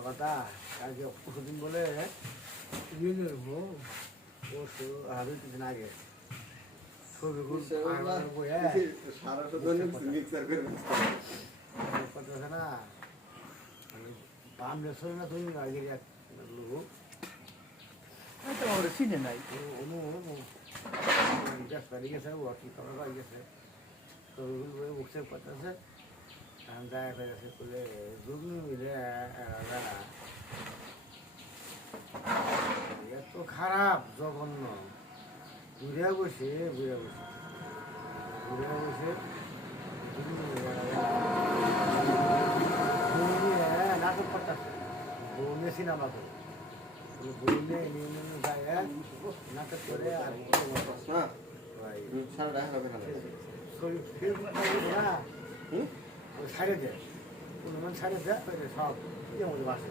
কথা আজকে পরশুদিন বলে পরশু আরো কিছুদিন আগে ছবি করতেছে না বাম রেসরে না তুমি আগে লোক চিনে নাই অনু গ্যাস বাড়ি গেছে ও কি খবর বাড়ি গেছে ছবিগুলো উঠছে করতেছে দেখা গেছে বলে জমি মিলে এত খারাপ জঘন্য ঘুরে বসে নাটক করতেছে বউনে সিনেমা করে বউনে যায় নাটক করে আর ছাড়ে দেয় কোনো মান ছাড়ে দেয় সব বাসে